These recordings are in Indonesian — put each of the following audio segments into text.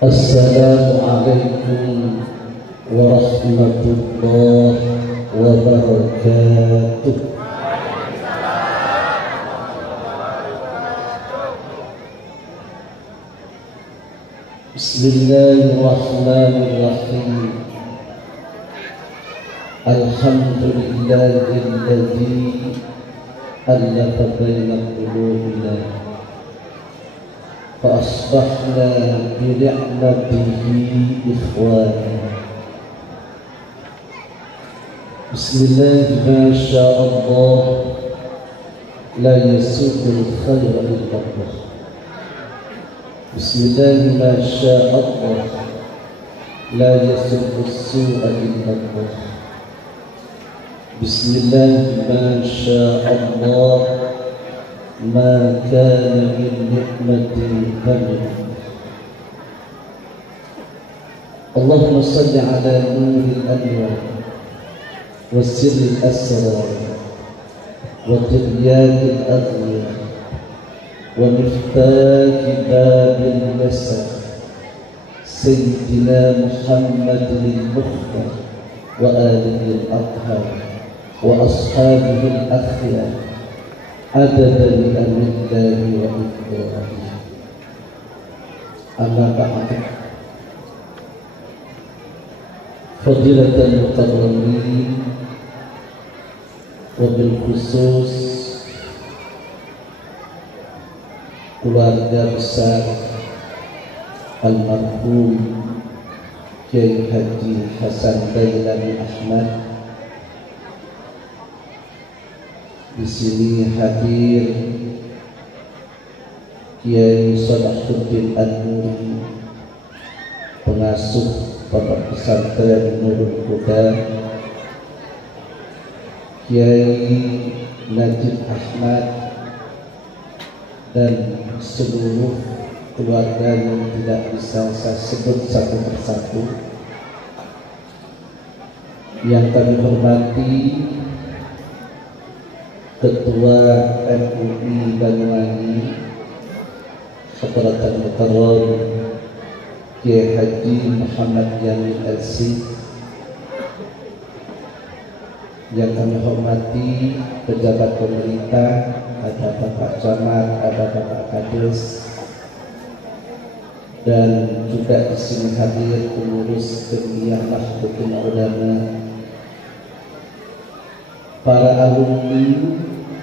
Assalamualaikum warahmatullahi wabarakatuh. Bismillahirrahmanirrahim. Alhamdulillahilladzi allafa baina qulubina fa asbahna bi ni'matihi ikhwana. Bismillah, ma sya Allah, la yasuqul khayra illa Allah. Bismillah, ma sya Allah, la yasuqus su'a illa Allah. Bismillah, ma sya Allah, ma kana min nikmatin famin. Allahumma salli ala nuril anwar wa sirril asrar wa tibyadil adwiyah wa miftahi babil nasr Sayyidina Muhammadin al-Mukhtar wa alihi al-athhar wa ashabihi al-akhyar adada li amrillahi wa iqrarihi. Amma ba'd. Fadilatul muqarramin wa bil khusus keluarga besar almarhum Kiai Haji Hasan Dailami Ahmad. Di sini hadir Kiai Salahuddin An-Nuri, pengasuh Pondok Pesantren Nurul Huda, Kiai Najib Ahmad, dan seluruh keluarga yang tidak bisa saya sebut satu persatu. Yang kami hormati Ketua MUI Banyuwangi Hadratul Mukarram Kiai Haji Muhammad Yamin LC. Yang kami hormati pejabat pemerintah, ada Bapak Camat, ada Bapak Kades, dan juga di sini hadir pengurus Jamiah Nahdlatul Ulama, para alumni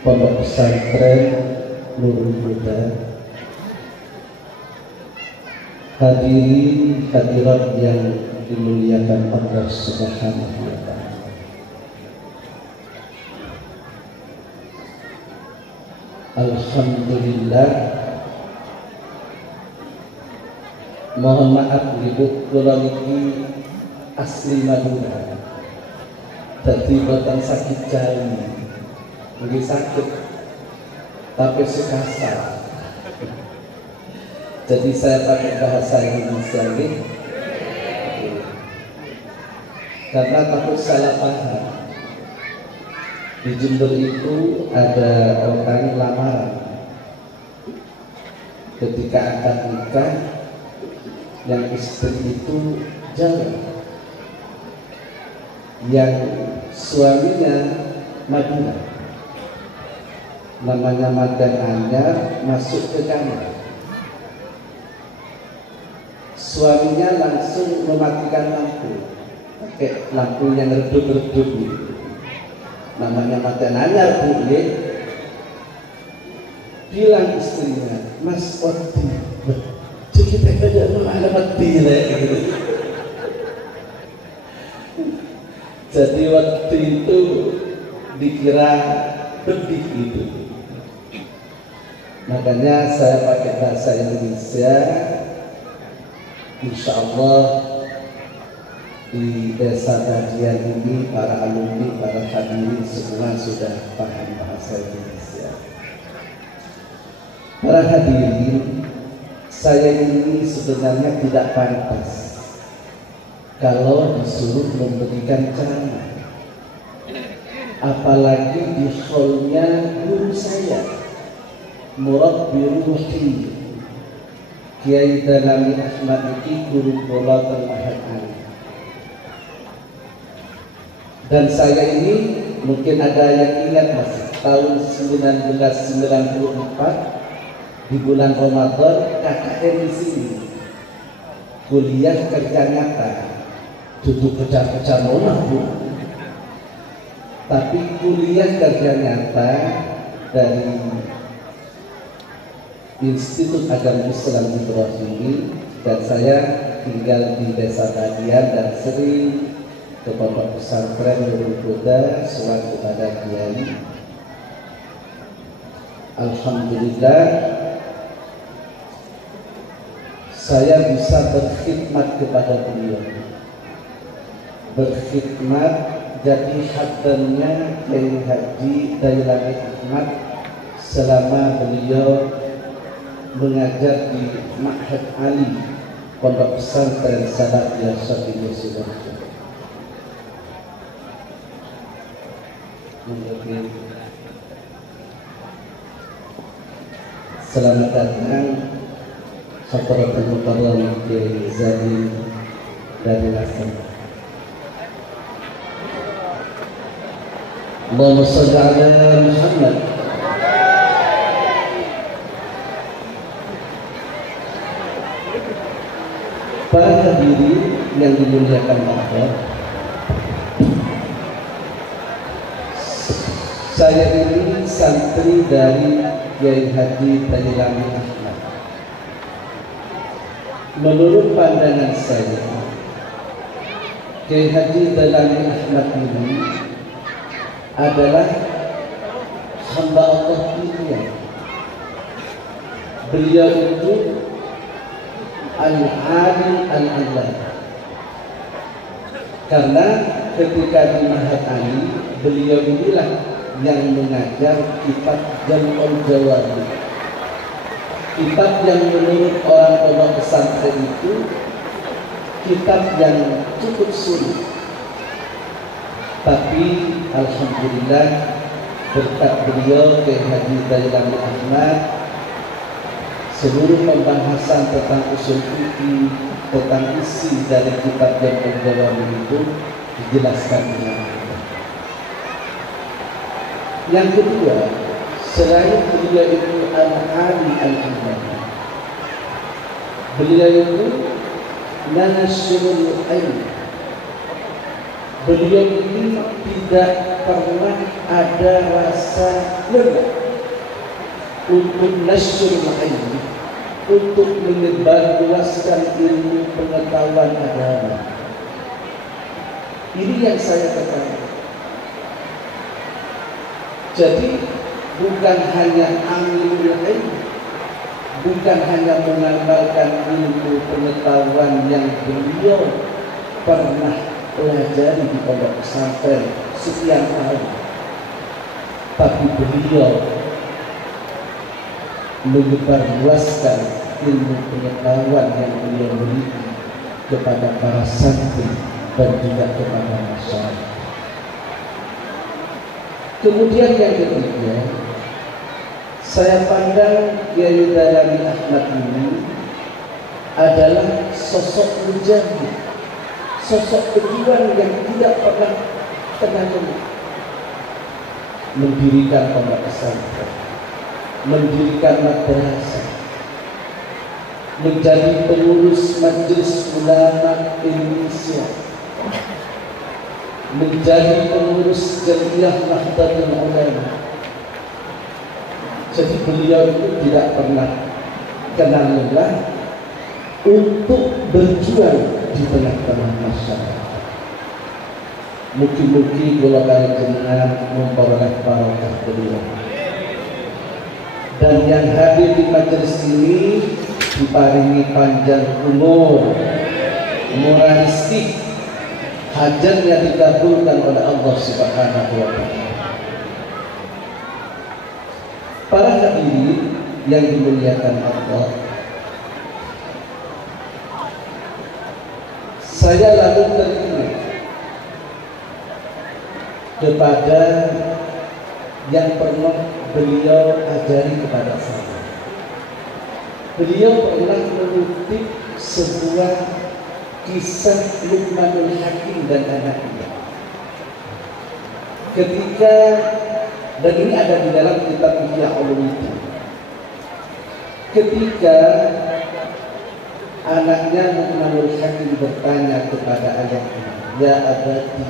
Pondok Pesantren Nurul Huda, hadirin hadirat yang dimuliakan Allah Subhanahu wa Ta'ala. Alhamdulillah. Mohon maaf ibu, kula niki asli Madura. Dadi boten sakit jari. Nggih sakit tapi sekasar. Jadi saya pakai bahasa Indonesia ini karena takut salah paham. Di Jember itu ada orang lamaran. Ketika akad nikah, yang istri itu jauh, yang suaminya Madura, namanya Madan Anyar, masuk ke kamar. Suaminya langsung mematikan lampu, pakai lampu yang redup-redup gitu. Namanya Madan Anyar, boleh bilang istrinya, Mas Odi, kita kerja ada mati gitu. Jadi waktu itu dikira pedih gitu. Makanya saya pakai bahasa Indonesia. Insya Allah di desa kajian ini para alumni, para hadirin semua sudah paham bahasa Indonesia. Para hadirin, saya ini sebenarnya tidak pantas kalau disuruh memberikan ceramah, apalagi di hallnya guru saya, Murabbi Ruhi Kiai Dalami Ahmad iki guru kula teng Mahat Ali. Dan saya ini mungkin ada yang ingat masih tahun 1994 di bulan Ramadan KKN di sini kuliah kerja nyata, duduk pecah-pecah nolak bu, tapi kuliah kerja nyata dari Institut Agama Islam Ibrahimi, dan saya tinggal di Desa Badian dan sering ke pondok pesantren Nurul Huda sewaktu ada kiai. Alhamdulillah saya bisa berkhidmat kepada beliau, berkhidmat jadi hadirnya Kiai Haji Dailami Ahmad selama beliau mengajar di Mahat Ali, pondok pesantren Salafiyah Syafii Sidoarjo. Selamat datang Hadratul Mukarram Kiai Zain dari Lasem. Allahumma shalli ala Muhammad. Para hadirin yang dimuliakan Allah, saya ini santri dari Kiai Haji Dailami Ahmad. Menurut pandangan saya, Kiai Haji Dailami Ahmad ini adalah hamba Allah pilihan. Beliau itu Al-Alim Al-Allah, karena ketika di Mahat Ali beliau inilah yang mengajar kitab Jam'ul Jawami, kitab yang menurut orang pondok pesantren itu kitab yang cukup sulit, tapi alhamdulillah berkat beliau Kiai Haji Dailami Ahmad, seluruh pembahasan tentang usul fikih, tentang isi dari kitab Jam'ul Jawami itu dijelaskan dengan baik. Yang kedua, selain beliau itu Al-Ali Al-Ahmad, beliau itu Nasrul Ilm. Beliau ini tidak pernah ada rasa lelah untuk nasrul ilm, untuk menyebarluaskan ilmu pengetahuan agama. Ini yang saya katakan. Jadi bukan hanya ahlul ilm, bukan hanya mengamalkan ilmu pengetahuan yang beliau pernah pelajari di pondok pesantren sekian tahun, tapi beliau menyebarluaskan ilmu pengetahuan yang beliau miliki kepada para santri dan juga kepada masyarakat. Kemudian yang ketiga, saya pandang Kiai Dailami Ahmad ini adalah sosok mujahid, sosok pejuang yang tidak pernah tenang, mendirikan pondok pesantren, mendirikan madrasah, menjadi pengurus Majelis Ulama Indonesia, menjadi pengurus Jamiah Nahdlatul Ulama. Jadi beliau itu tidak pernah kenal lelah untuk berjuang di tengah-tengah masyarakat. Mugi-mugi kula panjenengan memperoleh barokah beliau. Dan yang hadir di majelis ini diparingi panjang umur, murah rezeki, hajatnya dikabulkan oleh Allah Subhanahu wa Ta'ala. Para hadirin yang dimuliakan Allah, saya lalu teringat kepada yang pernah beliau ajari kepada saya. Beliau pernah mengutip sebuah kisah Luqmanul Hakim dan anaknya. Ketika, dan ini ada di dalam kitab Ihya Ulumuddin, ketika anaknya Luqmanul Hakim bertanya kepada ayahnya, "Ya abati,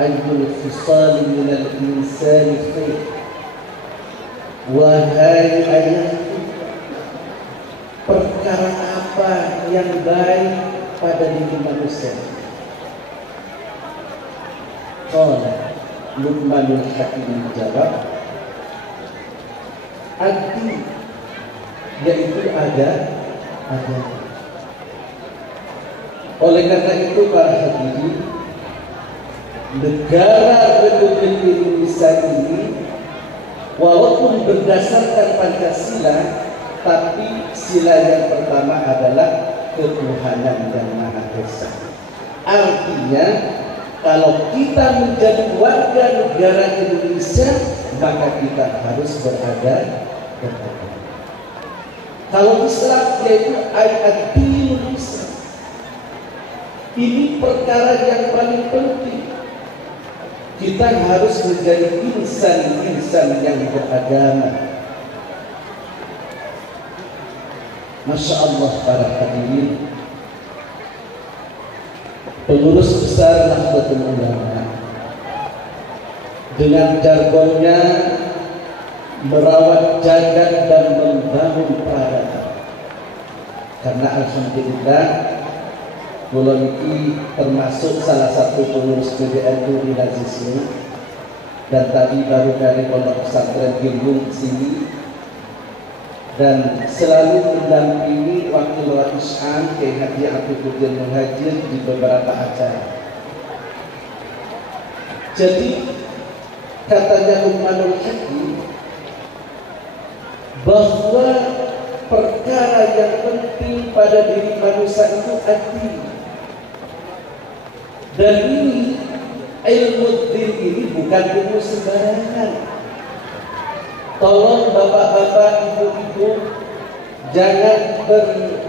ayyul fisal minal insani khair?" Wahai ayahku, perkara apa yang baik pada diri manusia? Qala Luqmanul Hakim menjawab, "Adi," yaitu ada. Oleh karena itu para hadirin, negara Republik Indonesia ini walaupun berdasarkan Pancasila, tapi sila yang pertama adalah ketuhanan yang Maha Esa. Artinya, kalau kita menjadi warga negara Indonesia, maka kita harus berada. Kalau Islam yaitu ad-dinul Islam. Ini perkara yang paling penting. Kita harus menjadi insan-insan yang beragama. Masya Allah para hadirin, pengurus besar Nahdlatul Ulama dengan jargonnya merawat jagat dan membangun peradaban. Karena alhamdulillah kula niki termasuk salah satu pengurus PBNU di Lazisni, dan tadi baru dari Pondok Pesantren Gimbung sini, dan selalu mendampingi Wakil Rais Am Kiai Haji Abdul Muhajir di beberapa acara. Jadi katanya Luqmanul Hakim bahwa perkara yang penting pada diri manusia itu hati. Dan ini ilmu din ini bukan ilmu sembarangan. Tolong bapak-bapak, ibu-ibu, jangan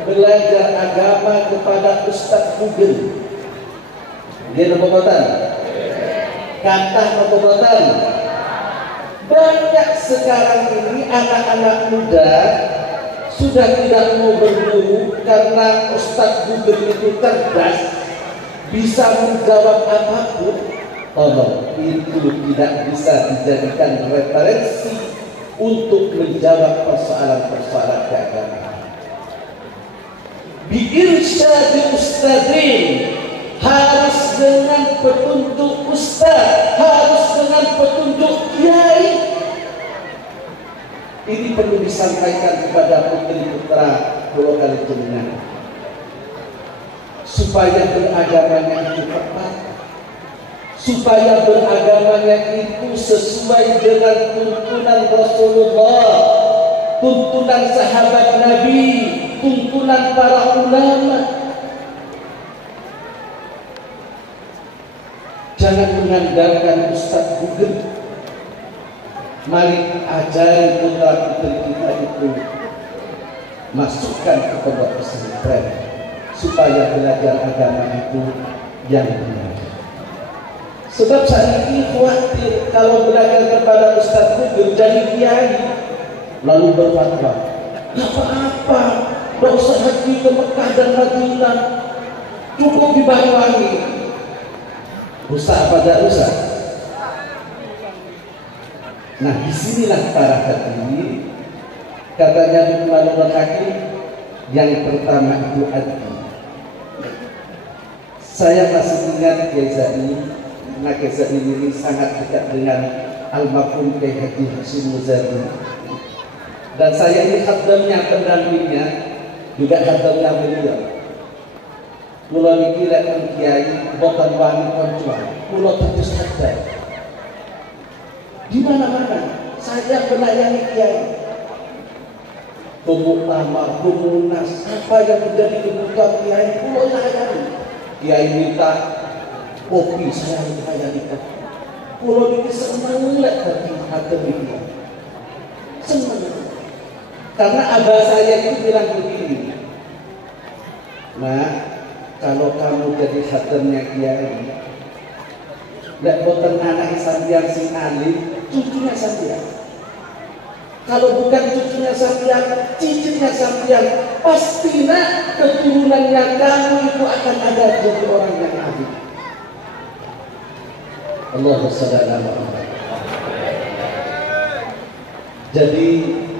belajar agama kepada Ustadz Google. Dia nomotan, kata nomotan. Banyak sekarang ini anak-anak muda sudah tidak mau berguru karena Ustadz Google itu cerdas, bisa menjawab apapun. Tolong, itu tidak bisa dijadikan referensi untuk menjawab persoalan-persoalan keagamaan. Biirsyadi ustadzin, harus dengan petunjuk ustaz, harus dengan petunjuk kiai. Ini perlu disampaikan kepada putri putra Pulau Kalijenengan supaya beragamanya itu tepat, supaya beragamanya itu sesuai dengan tuntunan Rasulullah, tuntunan sahabat Nabi, tuntunan para ulama. Jangan mengandalkan Ustadz Google. Mari ajari putra putri kita itu, masukkan ke pondok pesantren supaya belajar agama itu yang benar. Sebab saat ini khawatir kalau belajar kepada Ustadz Google jadi kiai lalu berfatwa, nggak apa-apa, nggak usah haji ke Mekah dan Madinah, cukup di Banyuwangi. Rusak apa tidak rusak? Nah, disinilah para hadirin, katanya Luqmanul Hakim, yang pertama itu adil. Saya masih ingat Kiai Zaini, karena Kiai Zaini ini sangat dekat dengan almarhum Kiai Haji Hashim Muzadi, dan saya ini khadamnya, pendampingnya, juga khadamnya beliau. Kulo niki lek Kiai boten wani koncoan, kulo terus sadar. Di mana-mana saya melayani kiai, pemuktamar, pemunas, apa yang menjadi kebutuhan kiai, kulo layani. Kiai minta kopi, saya layani kopi. Kulo ini senang lihat hati dia, senang. Karena abah saya itu bilang begini, "Nak, kalau kamu jadi hadirnya kiai, nggak boten anak sampean sing alim, cucunya sampean. Kalau bukan cucunya sampean, cicitnya sampean, pastinya keturunannya kamu itu akan ada jadi orang yang alim." Allahumma shalli ala Muhammad. Jadi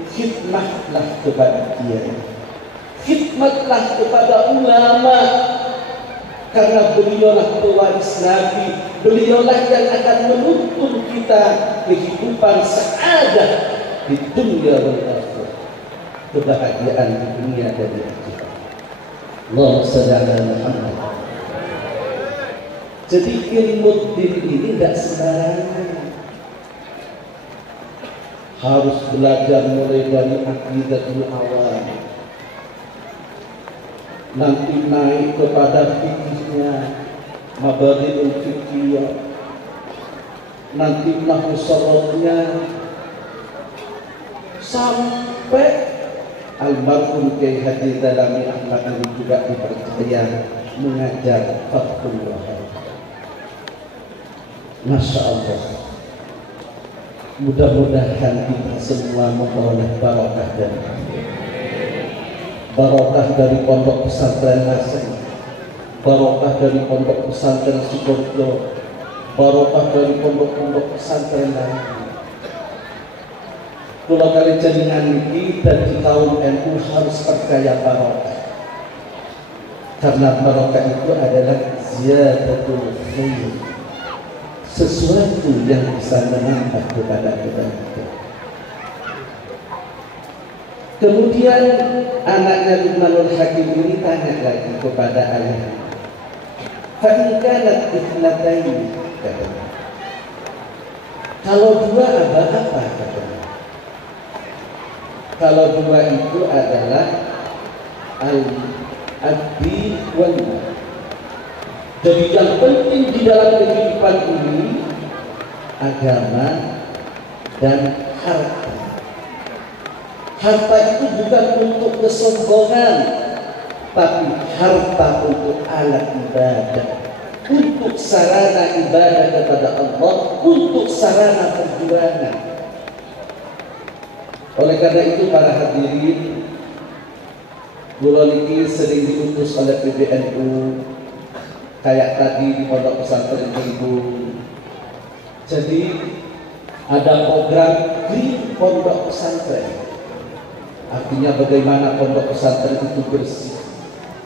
khidmatlah kepada kiai, khidmatlah kepada ulama, karena beliaulah pewaris Nabi, beliaulah yang akan menuntun kita kehidupan saadah di dunia dan akhirat, kebahagiaan di dunia dan di akhirat. Allahumma shalli ala Muhammad. Jadi ilmu din ini tidak sembarangan. Harus belajar mulai dari aqidatul awal, nanti naik kepada fikihnya, mabadi'ul fikiyah, nanti nahwu syaratnya, sampai almarhum Kiai Haji Dalami Ahmad ini juga dipercaya mengajar Fathul Wahab. Masya Allah. Mudah-mudahan kita semua memperoleh barokah dari pondok pesantren Hasan, barokah dari pondok pesantren Sukoharjo, barokah dari pondok-pondok pesantren lain. Kalau kali jaringan kita di kaum NU harus percaya barokah, karena barokah itu adalah ziyadatul khair, sesuatu yang bisa menambah kepada kita. Kemudian anaknya Luqmanul Hakim ini tanya lagi kepada ayahnya, "Fa in kanat ithnatayn," katanya, "kalau dua apa?" katanya. Kalau dua itu adalah al-abdi wal mal. Jadi yang penting di dalam kehidupan ini agama dan harta. Harta itu bukan untuk kesombongan, tapi harta untuk alat ibadah, untuk sarana ibadah kepada Allah, untuk sarana perjuangan. Oleh karena itu para hadirin, kula niki sering diutus oleh PBNU, kayak tadi di pondok pesantren Ibu. Jadi ada program di pondok pesantren, artinya bagaimana pondok pesantren itu bersih,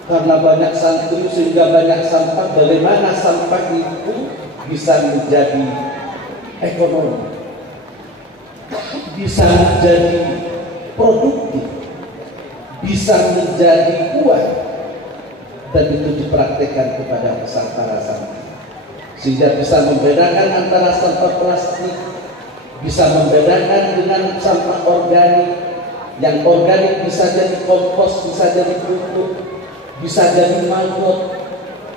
karena banyak santri sehingga banyak sampah. Bagaimana sampah itu bisa menjadi ekonomi, bisa menjadi produktif, bisa menjadi kuat, dan itu dipraktekkan kepada para santri, sehingga bisa membedakan antara sampah plastik, bisa membedakan dengan sampah organik. Yang organik bisa jadi kompos, bisa jadi pupuk, bisa jadi mangut,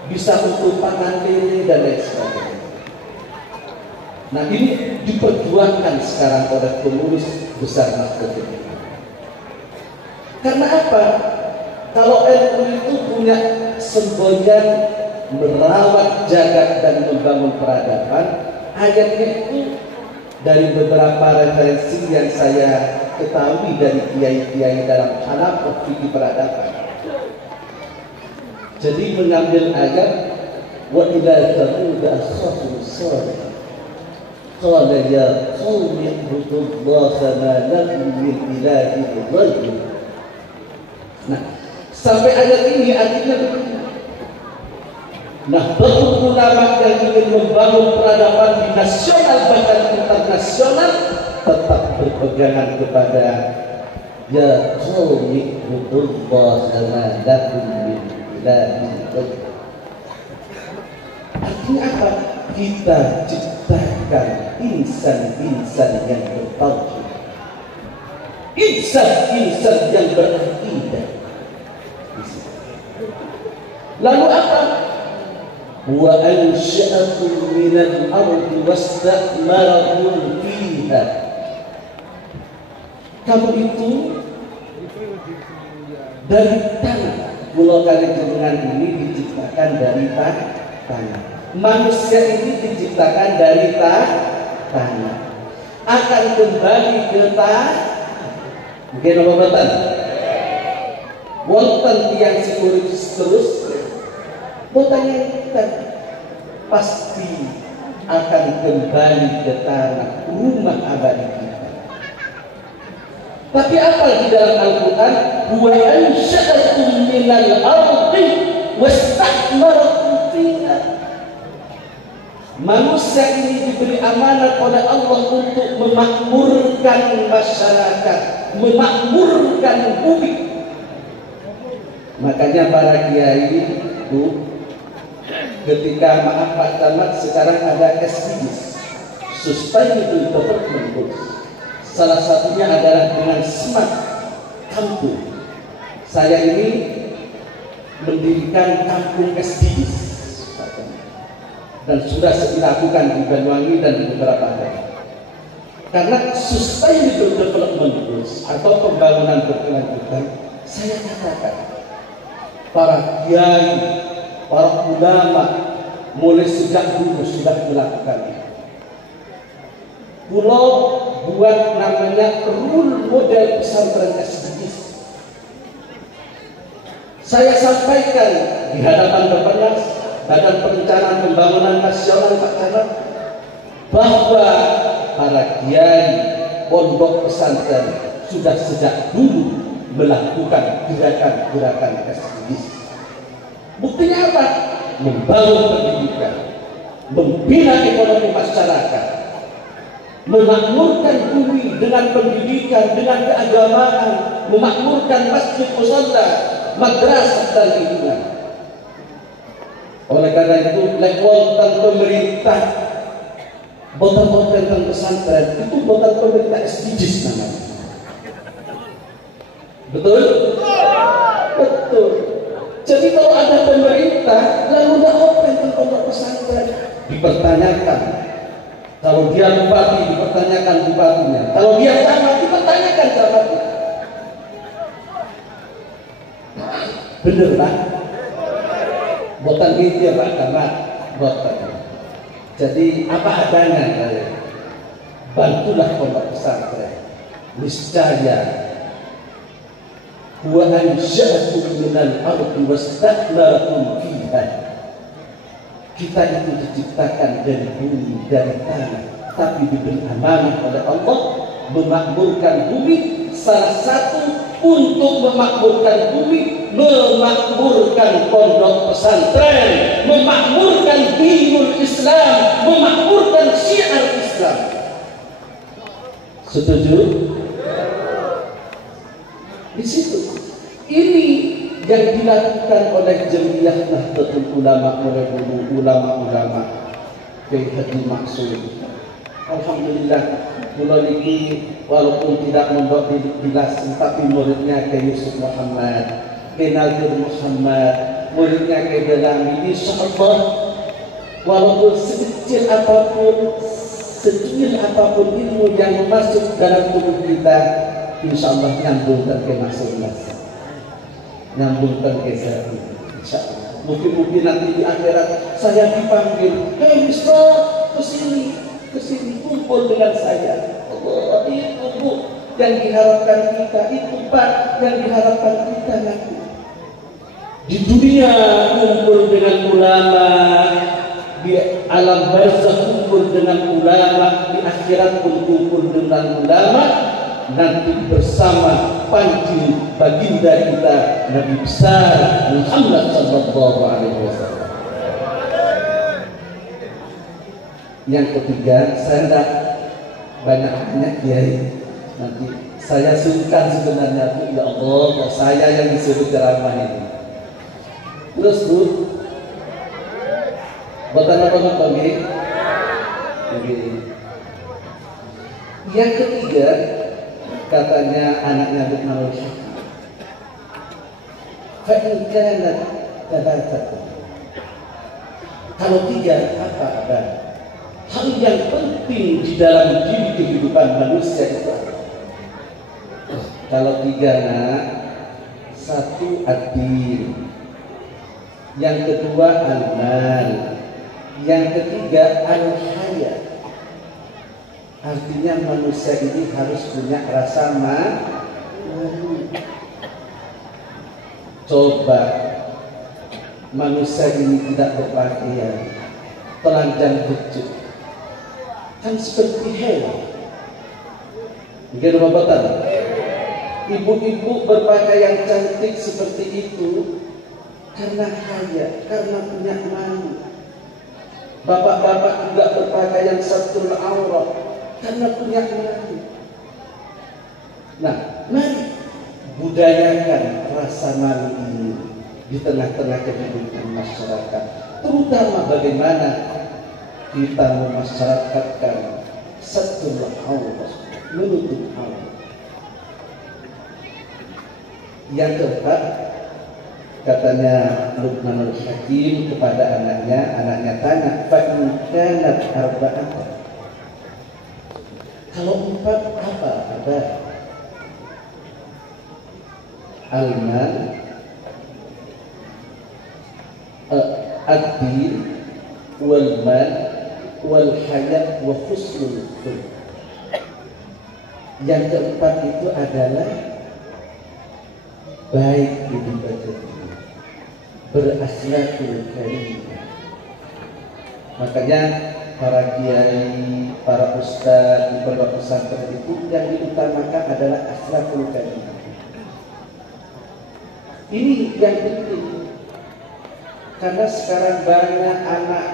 bisa untuk pakan lele dan lain sebagainya. Nah, ini diperjuangkan sekarang oleh pengurus besar Nahdlatul Ulama. Karena apa? Kalau NU itu punya semboyan merawat, jaga, dan membangun peradaban, ayatnya itu dari beberapa referensi yang saya ketahui dari kiai-kiai dalam halaqah fikih peradaban. Jadi mengambil ayat, wa ila thamud akhahum salih qala ya qaumi ibudullaha ma lakum min ilahin ghairuh. Nah, sampai ayat ini artinya begini. Nahdlatul Ulama yang ingin membangun peradaban di nasional bahkan internasional tetap berpegangan kepada ya qaumi ibudullaha ma lakum min ilahin ghairuh. Artinya apa? Kita ciptakan insan-insan yang bertauhid, insan-insan yang berakidah. Lalu apa? Wa ansha'akum minal ardi wasta'marakum fiha. Kamu itu Dari tanah. Pulau Kalijenengan ini diciptakan dari tanah. Manusia ini diciptakan dari tanah. Akan kembali ke tanah. Mungkin apa-apa? Wonten tiang psikologis terus. Botannya pasti akan kembali ke tanah rumah abadi kita. Tapi apa di dalam Al-Quran? Wa ansha'akum minal ardi wastakmarakum fiha. Manusia ini diberi amanah oleh Allah untuk memakmurkan masyarakat, memakmurkan bumi. Makanya para kiai itu ketika maaf Pak Camat sekarang ada SDGs, Sustainable Development Goals. Salah satunya adalah dengan smart kampung. Saya ini mendirikan kampung SDGs dan sudah dilakukan di Banyuwangi dan di beberapa daerah. Karena Sustainable Development Goals atau pembangunan berkelanjutan, saya katakan para kiai, para ulama mulai sejak dulu sudah melakukan. Pulau buat namanya rule model pesantren SDGs. Saya sampaikan di hadapan Bapak Badan Perencanaan Pembangunan Nasional Pak Camat bahwa para kiai pondok pesantren sudah sejak dulu melakukan gerakan-gerakan SDGs. Buktinya apa? Membangun pendidikan, membina ekonomi masyarakat, memakmurkan bumi dengan pendidikan, dengan keagamaan, memakmurkan masjid, musala, madrasah dan lingkungan. Oleh karena itu, lewat pemerintah, botan tentang pesantren itu botan pemerintah SDGs namanya. Betul? Betul. Jadi kalau ada pemerintah lalu tidak open tentang pesantren, dipertanyakan. Kalau dia bupati, dipertanyakan bupatinya. Kalau dia camat, dipertanyakan camatnya. Bener Pak? Botan gitu ya Pak Camat. Botan. Jadi apa adanya, bantulah pondok pesantren. Niscaya wa ansha'akum minal ardi wastakmarakum fiha. Kita itu diciptakan dari bumi, dari tanah, tapi diberi amanah oleh Allah memakmurkan bumi. Salah satu untuk memakmurkan bumi, memakmurkan pondok pesantren, memakmurkan dinul Islam, memakmurkan syiar Islam. Setuju? Di situ. Ini yang dilakukan oleh Jamiah Nahdlatul Ulama, oleh ulama-ulama Kiai Haji Maksud. Alhamdulillah, bulan ini walaupun tidak mondok di Lasin, tapi muridnya Kiai Yusuf Muhammad, Kiai Nadir Muhammad, muridnya Kiai Dalami. Insyaallah, walaupun sekecil apapun ilmu yang masuk dalam tubuh kita, insyaallah nyambung ke masing-masing. Nyambungkan kisah ini, insyaallah. Mungkin nanti di akhirat saya dipanggil, hei Mister, kesini kumpul dengan saya. Allah, itu Bu yang diharapkan kita, itu Pak yang diharapkan kita nanti. Di dunia kumpul dengan ulama, di alam barzakh kumpul dengan ulama, di akhirat pun kumpul dengan ulama. Nanti bersama panci baginda kita Nabi besar Muhammad sallallahu alaihi wasallam. Yang ketiga, saya tidak banyak kiai. Nanti saya sungkan sebenarnya, Bu, ya Allah, kok saya yang disuruh ceramah ini. Terus Bu, buatan apa nonton ini? Yang ketiga, katanya anaknya Luqmanul Hakim, fa in kanat tabatatu. Kalau tiga apa ada? Hal yang penting di dalam diri kehidupan manusia itu. Kalau 3 nak, 1 adil, yang kedua al-mal, yang ketiga al-haya. Artinya manusia ini harus punya rasa malu. Coba manusia ini tidak berpakaian, telanjang becek, kan seperti hewan. Mungkin bapak ibu-ibu berpakaian cantik seperti itu karena haya, karena punya malu. Bapak-bapak juga berpakaian satrul aurat karena punya malu. Nah, mari budayakan rasa malu ini di tengah-tengah kehidupan masyarakat, terutama bagaimana kita memasyarakatkan satrul aurat, menutup aurat. Yang keempat, katanya Luqmanul Hakim kepada anaknya tanya, fa in kanat arba'atan. Kalau 4 apa? Ada al-mal, ad-din, wal-mal, wal-haya, wa husnul khuluq. Yang keempat itu adalah baik budi pekerti, berakhlakul karimah. Makanya para kiai, para ustaz di pondok pesantren itu yang diutamakan adalah akhlakul karimah. Ini yang penting, karena sekarang banyak anak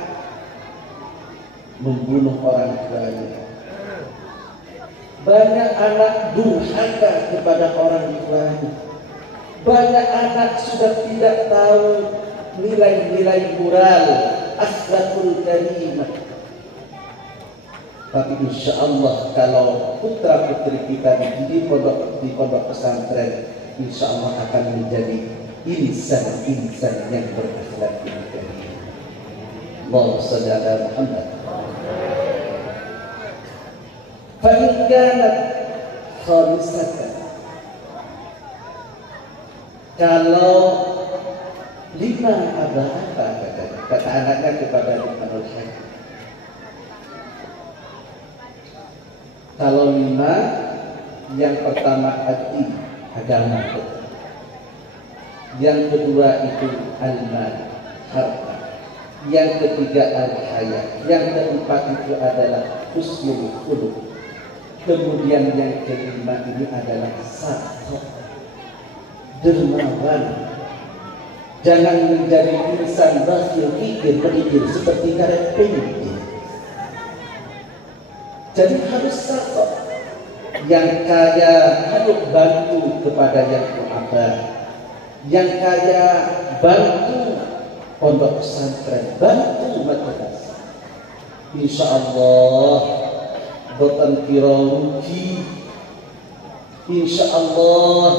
membunuh orang tuanya, banyak anak durhaka kepada orang tuanya, banyak anak sudah tidak tahu nilai-nilai moral, akhlakul karimah. Tapi insya Allah kalau putra putri kita di pondok pesantren, insya Allah akan menjadi insan-insan yang berakhlak karimah. Allahumma shalli ala Muhammad. Fa in kanat khamisatan, kalau 5 apa kata anaknya kepada Luqmanul Hakim. Kalau 5, yang pertama ad-din, agama. Yang kedua itu al-mal, harta. Yang ketiga al-haya. Yang keempat itu adalah husnul khuluq. Kemudian yang kelima ini adalah sakhah, dermawan. Jangan menjadi insan bakhil, kikir, seperti karet pentil. Jadi harus sakhah. Yang kaya harus bantu kepada yang mu'abah. Yang kaya bantu pondok pesantren, bantu madrasah. Insya Allah boten kira rugi. Insya Allah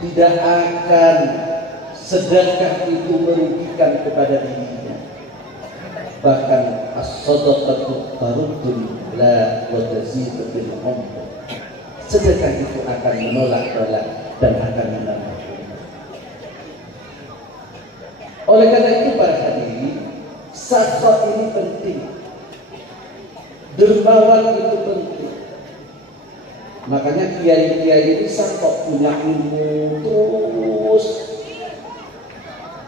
tidak akan sedekah itu merugikan kepada dirinya. Bahkan as-sadaqatu taruddul la wa tazidu bil umr. Sedekah itu akan menolak bala dan akan menambah. Oleh karena itu para hadirin, sakhah ini penting, dermawan itu penting. Makanya kiai-kiai ini sakhah, punya ilmu terus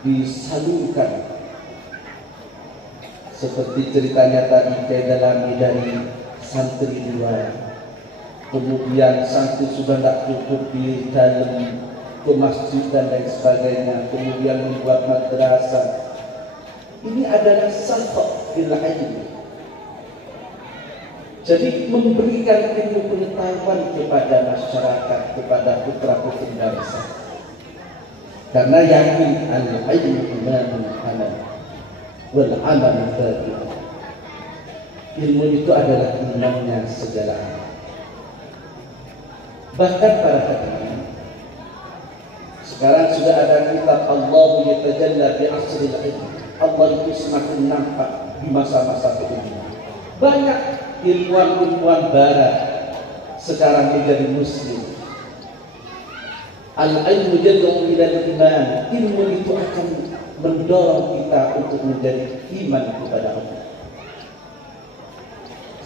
disalurkan. Seperti ceritanya tadi Dalami dari santri 2, kemudian santri sudah tidak cukup di dalam ke masjid dan lain sebagainya, kemudian membuat madrasah. Ini adalah sakhah fil ilmi. Jadi memberikan ilmu pengetahuan kepada masyarakat, kepada putra-putri bangsa. Karena yakin al-ilmu imamul amal wal amal tabi'un. Ilmu itu adalah imamnya segala amal. Bahkan para hadirin, sekarang sudah ada kitab Allah yatajalla bi asril ilm. Allah itu semakin nampak di masa-masa keilmuan. Banyak ilmuwan-ilmuwan barat sekarang menjadi muslim. Al-ilmu yad'u ilal iman. Ilmu itu akan mendorong kita untuk menjadi iman kepada Allah.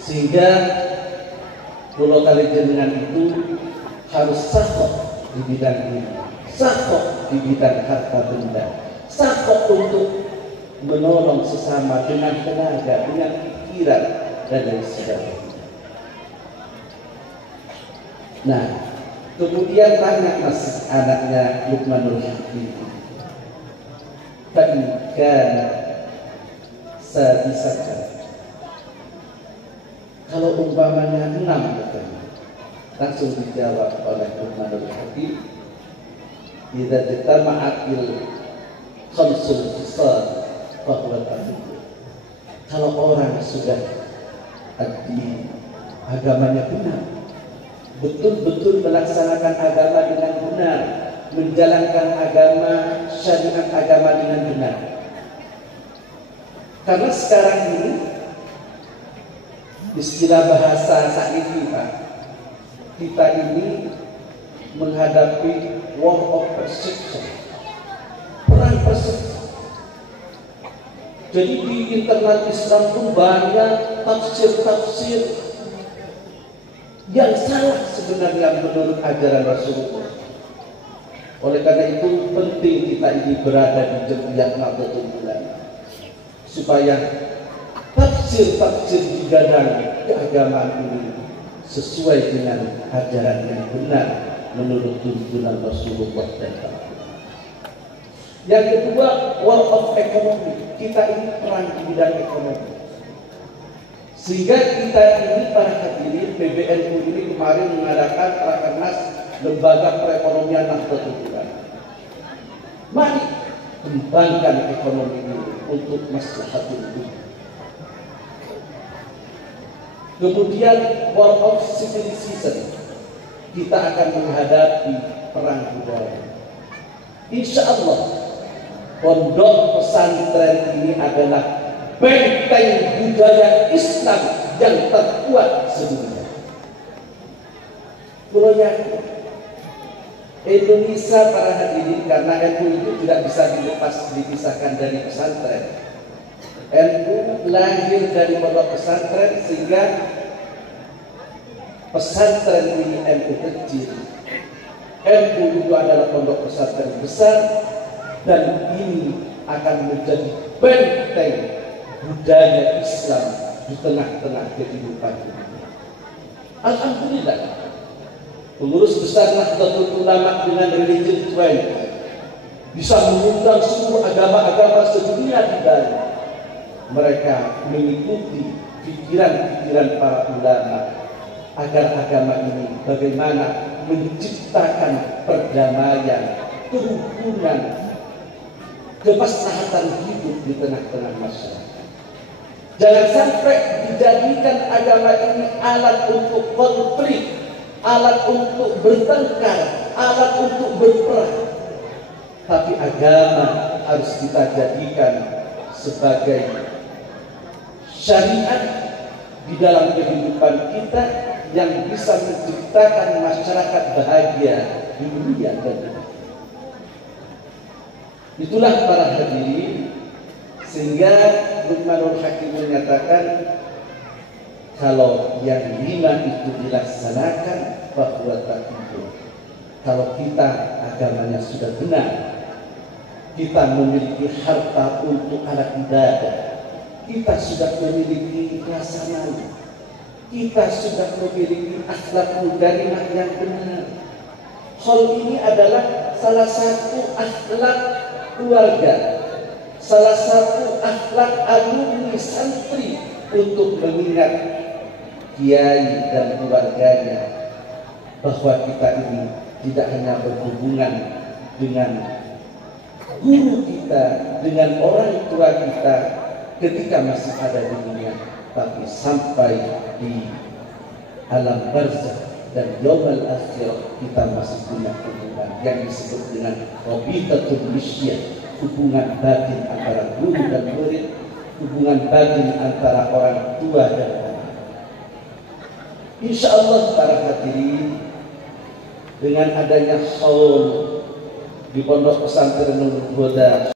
Sehingga pulau kali jenengan itu harus sakok di bidang ini, sakok di bidang harta benda, sakok untuk menolong sesama dengan tenaga, dengan pikiran dan lain sebagainya. Nah, kemudian tanya masih anaknya Luqmanul Hakim, "Fa'inkan sadisaka." Kalau umpamanya 6 katanya, langsung dijawab oleh Luqmanul Hakim, "Idza jatama'atil khamsul fisal fa huwa tabi'un." Kalau orang sudah agamanya benar, betul-betul melaksanakan agama dengan benar, menjalankan agama, syariat agama dengan benar. Karena sekarang ini istilah bahasa saat ini, Pak, kita ini menghadapi war of perception, perang persepsi. Jadi di internal Islam itu banyak tafsir-tafsir yang salah sebenarnya menurut ajaran Rasulullah. Oleh karena itu penting kita ini berada di jemiah Nahdlatul Ulama supaya tafsir-tafsir di dalam keagamaan ini sesuai dengan ajaran yang benar menurut tuntunan Rasulullah dan Rasul. Yang kedua, war of economy. Kita ini perang di bidang ekonomi. Sehingga kita ini para hadirin PBNU ini kemarin mengadakan rakernas Lembaga Perekonomian Nahdlatul Ulama. Mari kembangkan ekonomi ini untuk maslahatul ummah. Kemudian war of civilization. Kita akan menghadapi perang budaya. Insya Allah pondok pesantren ini adalah benteng budaya Islam yang terkuat sedunia. Punya Indonesia para hadirin, karena NU itu tidak bisa dipisahkan dari pesantren. NU lahir dari pondok pesantren, sehingga pesantren ini NU kecil. NU itu adalah pondok pesantren besar, dan ini akan menjadi benteng budaya Islam di tengah-tengah kehidupan dunia. Alhamdulillah, pengurus besar Nahdlatul Ulama dengan Religion 20 bisa mengundang seluruh agama-agama sedunia di Bali. Mereka mengikuti pikiran-pikiran para ulama agar agama ini bagaimana menciptakan perdamaian, kerukunan, kemaslahatan hidup di tengah-tengah masyarakat. Jangan sampai dijadikan agama ini alat untuk konflik, alat untuk bertengkar, alat untuk berperang. Tapi agama harus kita jadikan sebagai syariat di dalam kehidupan kita yang bisa menciptakan masyarakat bahagia di dunia dan di akhirat. Itulah para hadirin, sehingga Luqmanul Hakim menyatakan kalau yang 5 itu dilaksanakan bahwa tabi'un. Kalau kita agamanya sudah benar, kita memiliki harta untuk alat ibadah, kita sudah memiliki rasa malu, kita sudah memiliki akhlak karimah yang benar. Hal ini adalah salah satu akhlak keluarga, salah satu akhlak alumni santri untuk mengingat kiai dan keluarganya bahwa kita ini tidak hanya berhubungan dengan guru kita, dengan orang tua kita ketika masih ada di dunia, tapi sampai di alam barzakh dan yaumul akhir kita masih punya hubungan yang disebut dengan rabitatul misyah, hubungan batin antara guru dan murid, hubungan batin antara orang tua dan anak. Insya Allah para hadirin, dengan adanya haul di Pondok Pesantren Nurul Huda